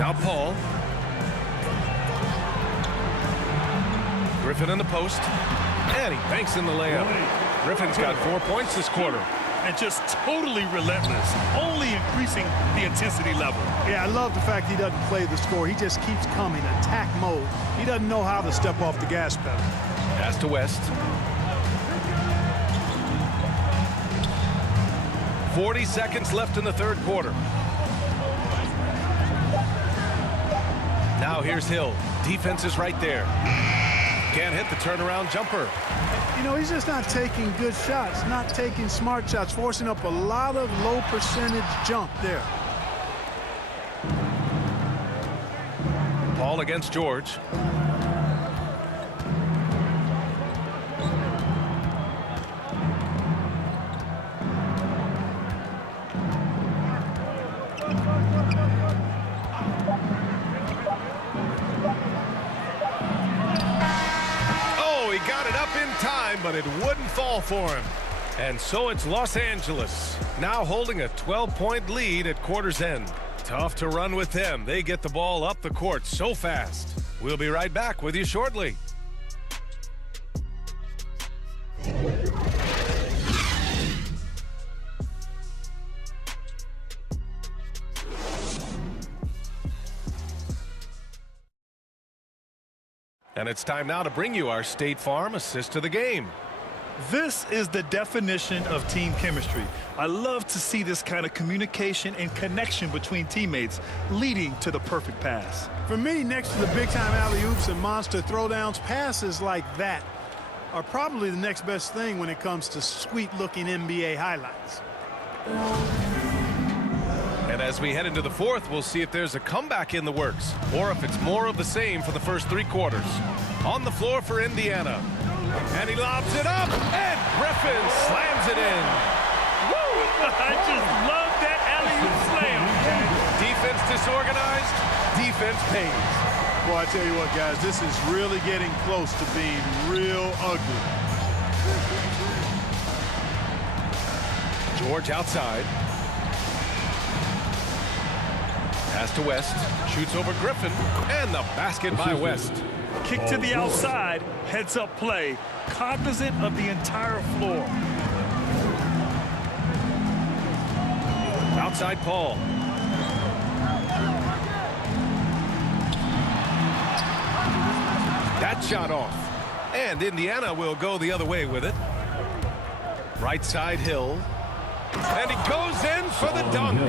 Now Paul. Griffin in the post. And he banks in the layup. Griffin's got 4 points this quarter. And just totally relentless, only increasing the intensity level. Yeah, I love the fact he doesn't play the score. He just keeps coming, attack mode. He doesn't know how to step off the gas pedal. Pass to West. 40 seconds left in the third quarter. Now here's Hill. Defense is right there. Can't hit the turnaround jumper. You know, he's just not taking good shots, not taking smart shots, forcing up a lot of low percentage jump there. Paul against George. But it wouldn't fall for him. And so it's Los Angeles now holding a 12-point lead at quarter's end. Tough to run with them. They get the ball up the court so fast. We'll be right back with you shortly. And it's time now to bring you our State Farm assist of the game. This is the definition of team chemistry. I love to see this kind of communication and connection between teammates leading to the perfect pass. For me, next to the big-time alley-oops and monster throwdowns, passes like that are probably the next best thing when it comes to sweet-looking NBA highlights. And as we head into the fourth, we'll see if there's a comeback in the works or if it's more of the same for the first 3 quarters. On the floor for Indiana. And he lobs it up, and Griffin slams it in. Woo! I just love that alley-oop slam. Defense disorganized, defense pays. Boy, I tell you what, guys, this is really getting close to being real ugly. George outside. Pass to West, shoots over Griffin, and the basket by West. Kick to the outside, heads-up play, cognizant of the entire floor. Outside Paul. That shot off. And Indiana will go the other way with it. Right side Hill. And he goes in for the dunk.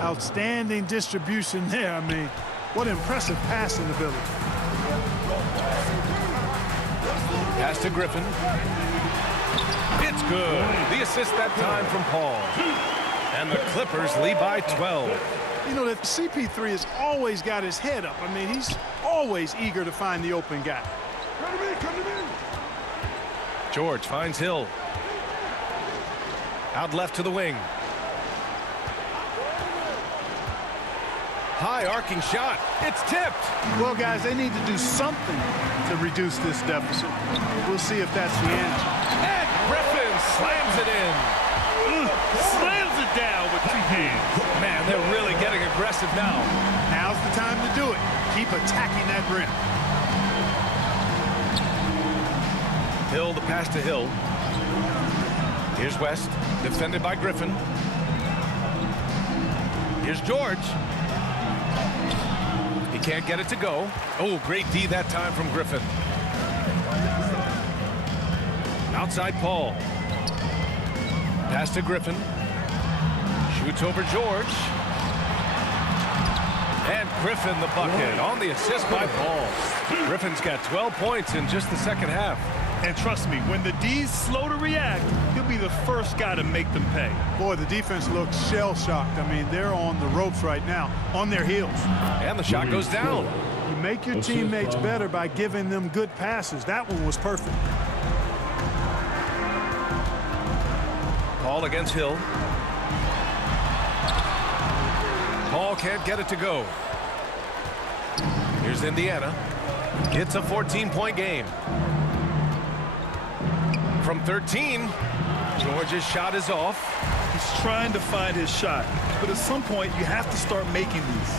Outstanding distribution there. I mean, what impressive passing ability. Pass to Griffin. It's good. The assist that time from Paul. And the Clippers lead by 12. You know, that CP3 has always got his head up. I mean, he's always eager to find the open guy. Come to me, come to me. George finds Hill. Out left to the wing. High arcing shot. It's tipped. Well, guys, they need to do something to reduce this deficit. We'll see if that's the answer. And Griffin slams it in. Slams it down with 2 hands. Man, they're really getting aggressive now. Now's the time to do it. Keep attacking that rim. Hill, the pass to Hill. Here's West, defended by Griffin. Here's George. He can't get it to go. Oh, great D that time from Griffin. Outside Paul. Pass to Griffin. Shoots over George. And Griffin the bucket on the assist by Paul. Griffin's got 12 points in just the second half. And trust me, when the D's slow to react, he'll be the first guy to make them pay. Boy, the defense looks shell-shocked. I mean, they're on the ropes right now, on their heels. And the shot goes down. You make your teammates better by giving them good passes. That one was perfect. Paul against Hill. Paul can't get it to go. Here's Indiana. It's a 14-point game. From 13, George's shot is off. He's trying to find his shot, but at some point you have to start making these.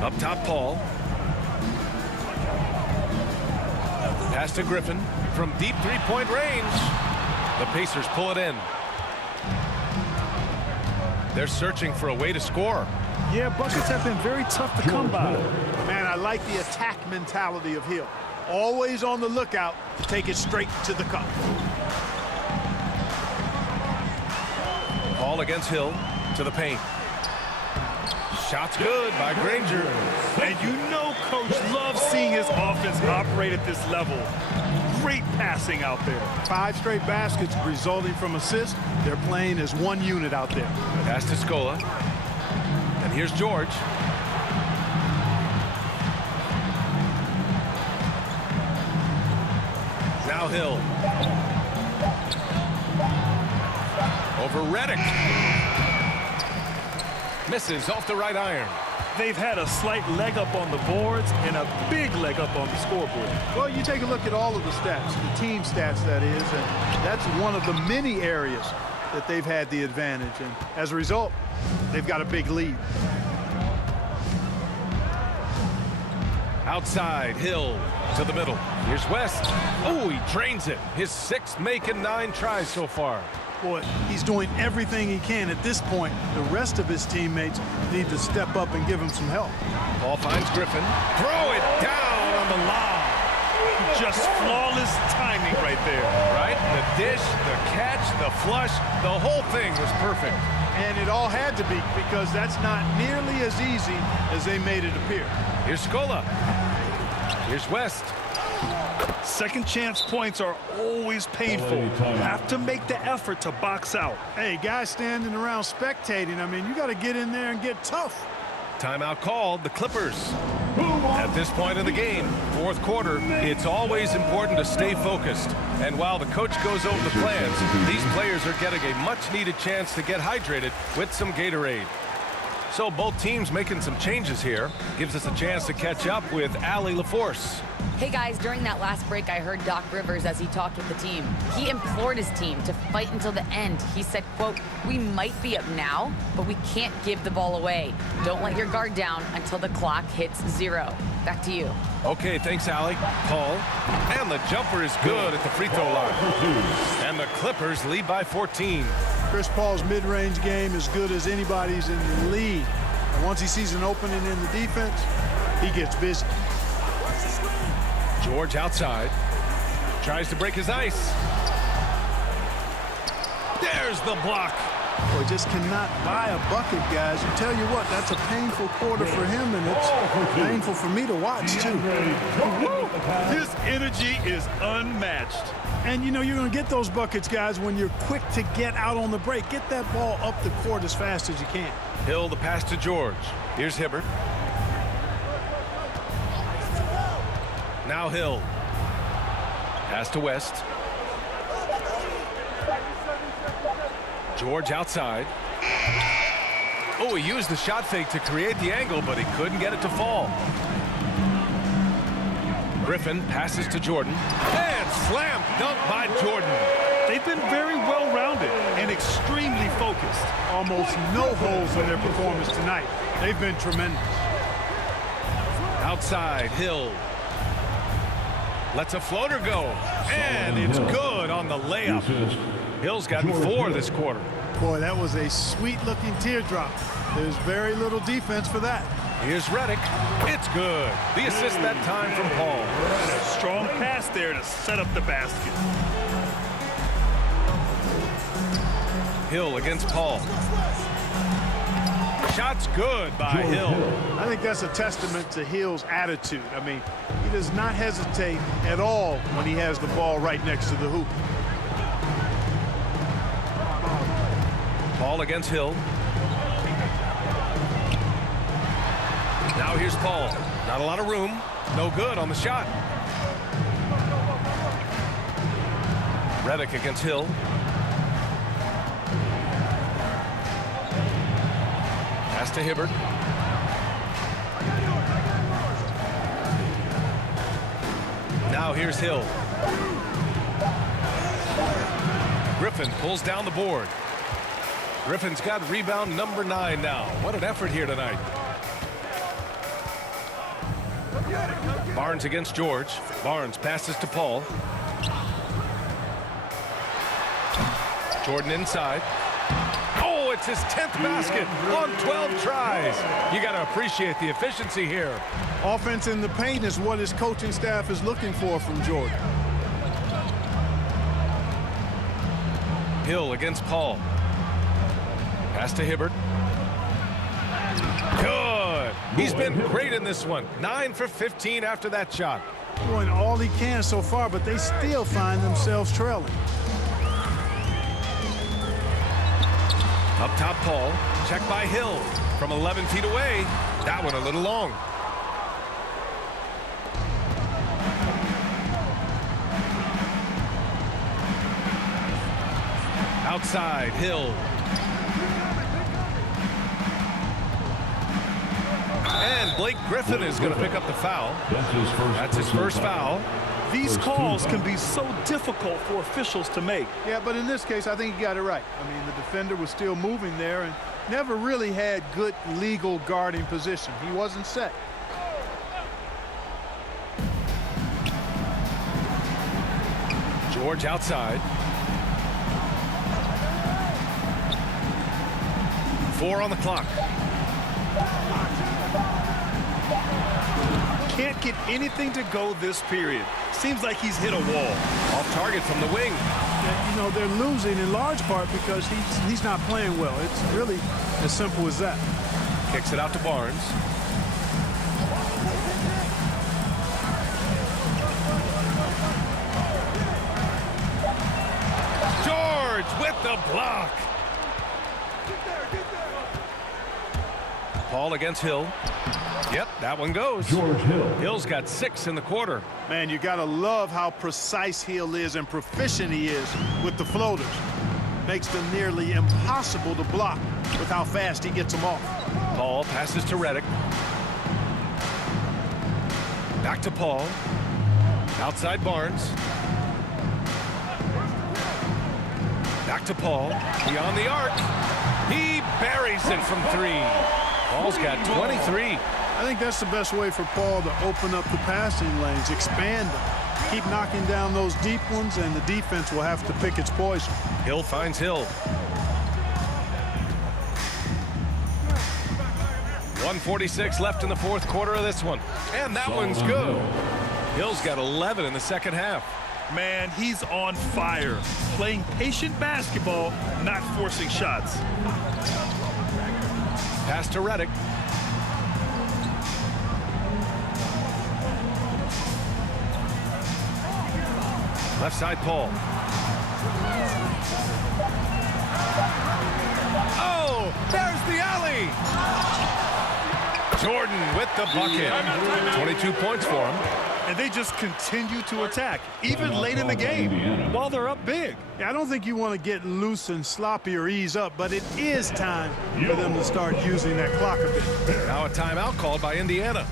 Up top, Paul. Pass to Griffin from deep three-point range. The Pacers pull it in. They're searching for a way to score. Yeah, buckets have been very tough to come by. Man, I like the attack mentality of Hill. Always on the lookout to take it straight to the cup. Paul against Hill to the paint. Shot's good by Granger. And you know Coach loves seeing his offense operate at this level. Great passing out there. 5 straight baskets resulting from assists. They're playing as one unit out there. Pass to Scola. And here's George. Now Hill. Over Redick. Misses off the right iron. They've had a slight leg up on the boards and a big leg up on the scoreboard. Well, you take a look at all of the stats, the team stats that is, and that's one of the many areas that they've had the advantage. And as a result, they've got a big lead. Outside, Hill to the middle. Here's West. Oh, he drains it. His 6th make and 9 tries so far. Boy, he's doing everything he can at this point. The rest of his teammates need to step up and give him some help. Paul finds Griffin. Throw it down on the lob. Just flawless timing right there. Right? The dish, the catch, the flush, the whole thing was perfect. And it all had to be, because that's not nearly as easy as they made it appear. Here's Scola. Here's West. Second chance points are always painful. You have to make the effort to box out. Hey, guys standing around spectating, I mean, you got to get in there and get tough. Timeout called, the Clippers. At this point of the game, fourth quarter, it's always important to stay focused. And while the coach goes over the plans, these players are getting a much-needed chance to get hydrated with some Gatorade. So both teams making some changes here. Gives us a chance to catch up with Allie LaForce. Hey guys, during that last break, I heard Doc Rivers as he talked with the team. He implored his team to fight until the end. He said, quote, "We might be up now, but we can't give the ball away. Don't let your guard down until the clock hits 0. Back to you." Okay, thanks, Allie. Paul. And the jumper is good at the free throw line. And the Clippers lead by 14. Chris Paul's mid-range game is good as anybody's in the league. And once he sees an opening in the defense, he gets busy. George outside. Tries to break his ice. There's the block. Boy, just cannot buy a bucket, guys. You tell you what, that's a painful quarter for him, and it's painful for me to watch, too. His energy is unmatched. And, you know, you're going to get those buckets, guys, when you're quick to get out on the break. Get that ball up the court as fast as you can. Hill, the pass to George. Here's Hibbert. Now Hill. Pass to West. George outside. Oh, he used the shot fake to create the angle, but he couldn't get it to fall. Griffin passes to Jordan. And slam dunk by Jordan. They've been very well-rounded and extremely focused. Almost no holes in their performance tonight. They've been tremendous. Outside, Hill. Lets a floater go. And it's good on the layup. Hill's gotten 4 this quarter. Boy, that was a sweet-looking teardrop. There's very little defense for that. Here's Redick. It's good. The assist that time from Paul. And a strong pass there to set up the basket. Hill against Paul. Shot's good by Hill. I think that's a testament to Hill's attitude. I mean, he does not hesitate at all when he has the ball right next to the hoop. Paul against Hill. Now here's Paul. Not a lot of room. No good on the shot. Redick against Hill. Pass to Hibbert. Now here's Hill. Griffin pulls down the board. Griffin's got rebound number 9 now. What an effort here tonight. Barnes against George. Barnes passes to Paul. Jordan inside. Oh, it's his 10th basket on 12 tries. You got to appreciate the efficiency here. Offense in the paint is what his coaching staff is looking for from Jordan. Hill against Paul. Pass to Hibbert. Good. He's been great in this one. 9 for 15 after that shot. Doing all he can so far, but they still find themselves trailing. Up top, Paul. Check by Hill from 11 feet away. That one a little long. Outside, Hill. And Blake Griffin is going to pick up the foul. That's his first foul. These calls can be so difficult for officials to make. Yeah, but in this case, I think he got it right. I mean, the defender was still moving there and never really had good legal guarding position. He wasn't set. George outside. 4 on the clock. can't get anything to go this period. Seems like he's hit a wall. Off target from the wing. You know, they're losing in large part because he's not playing well. It's really as simple as that. Kicks it out to Barnes. George with the block. Paul against Hill. Yep, that one goes. George Hill. Hill's got 6 in the quarter. Man, you got to love how precise Hill is and proficient he is with the floaters. Makes them nearly impossible to block with how fast he gets them off. Paul passes to Redick. Back to Paul. Outside Barnes. Back to Paul. Beyond the arc. He buries it from 3. Paul's got 23. I think that's the best way for Paul to open up the passing lanes, expand them. Keep knocking down those deep ones, and the defense will have to pick its poison. Hill finds Hill. 1:46 left in the fourth quarter of this one. And that one's good. Hill's got 11 in the second half. Man, he's on fire. Playing patient basketball, not forcing shots. Pass to Redick. Left side, Paul. Oh, there's the alley. Jordan with the bucket. 22 points for him. And they just continue to attack, even late in the game, while they're up big. Yeah, I don't think you want to get loose and sloppy or ease up, but it is time for them to start using that clock a bit. Now a timeout called by Indiana.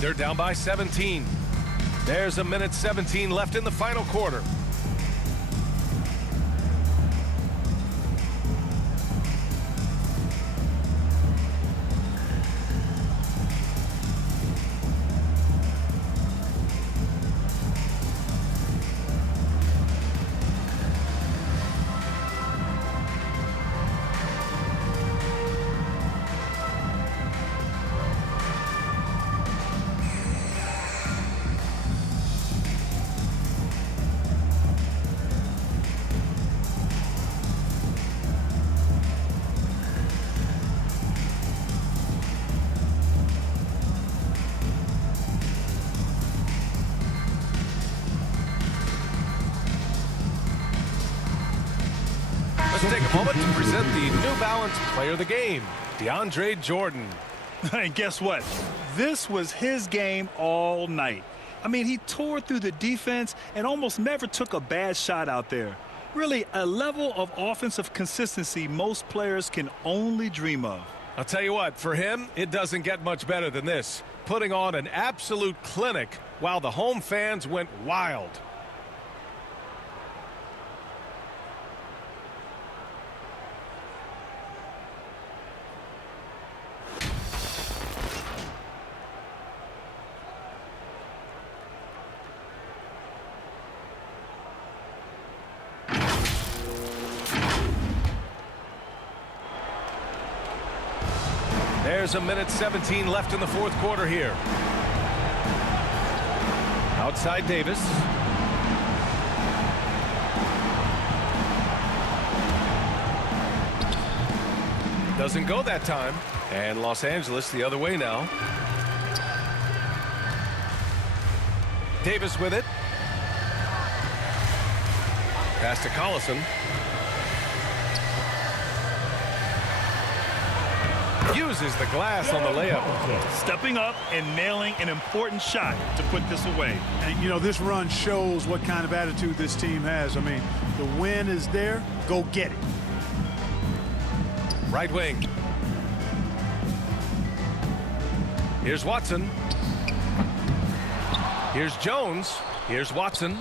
They're down by 17. There's 1:17 left in the final quarter. Let's take a moment to present the New Balance Player of the Game, DeAndre Jordan. And guess what? This was his game all night. I mean, he tore through the defense and almost never took a bad shot out there. Really, a level of offensive consistency most players can only dream of. I'll tell you what, for him, it doesn't get much better than this. Putting on an absolute clinic while the home fans went wild. There's 1:17 left in the fourth quarter here. Outside Davis. Doesn't go that time. And Los Angeles the other way now. Davis with it. Pass to Collison. Uses the glass on the layup. Stepping up and nailing an important shot to put this away. And, you know, this run shows what kind of attitude this team has. I mean, the win is there. Go get it. Right wing. Here's Watson. Here's Jones. Here's Watson.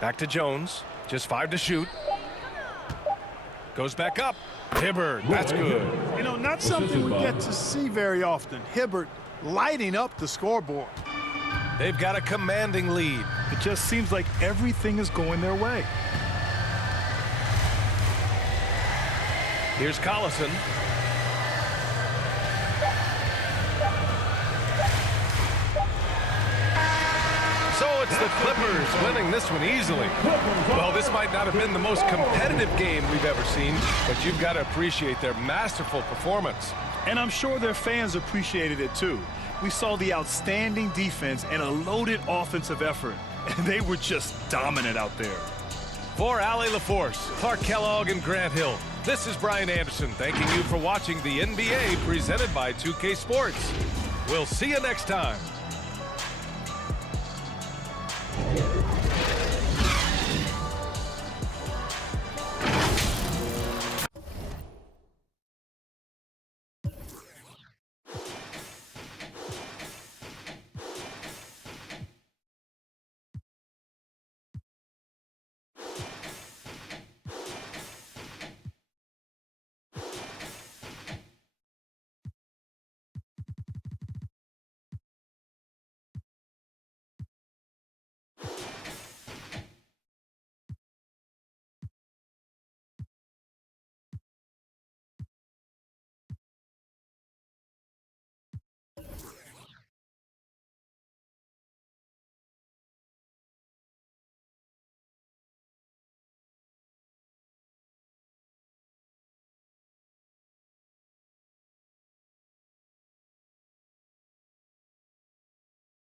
Back to Jones. Just 5 to shoot. Goes back up. Hibbert, that's good. You know, not something we get to see very often. Hibbert lighting up the scoreboard. They've got a commanding lead. It just seems like everything is going their way. Here's Collison. it's the Clippers winning this one easily. Well, this might not have been the most competitive game we've ever seen, but you've got to appreciate their masterful performance. And I'm sure their fans appreciated it too. We saw the outstanding defense and a loaded offensive effort, and they were just dominant out there. For Allie LaForce, Clark Kellogg, and Grant Hill, this is Brian Anderson thanking you for watching the NBA presented by 2K Sports. We'll see you next time.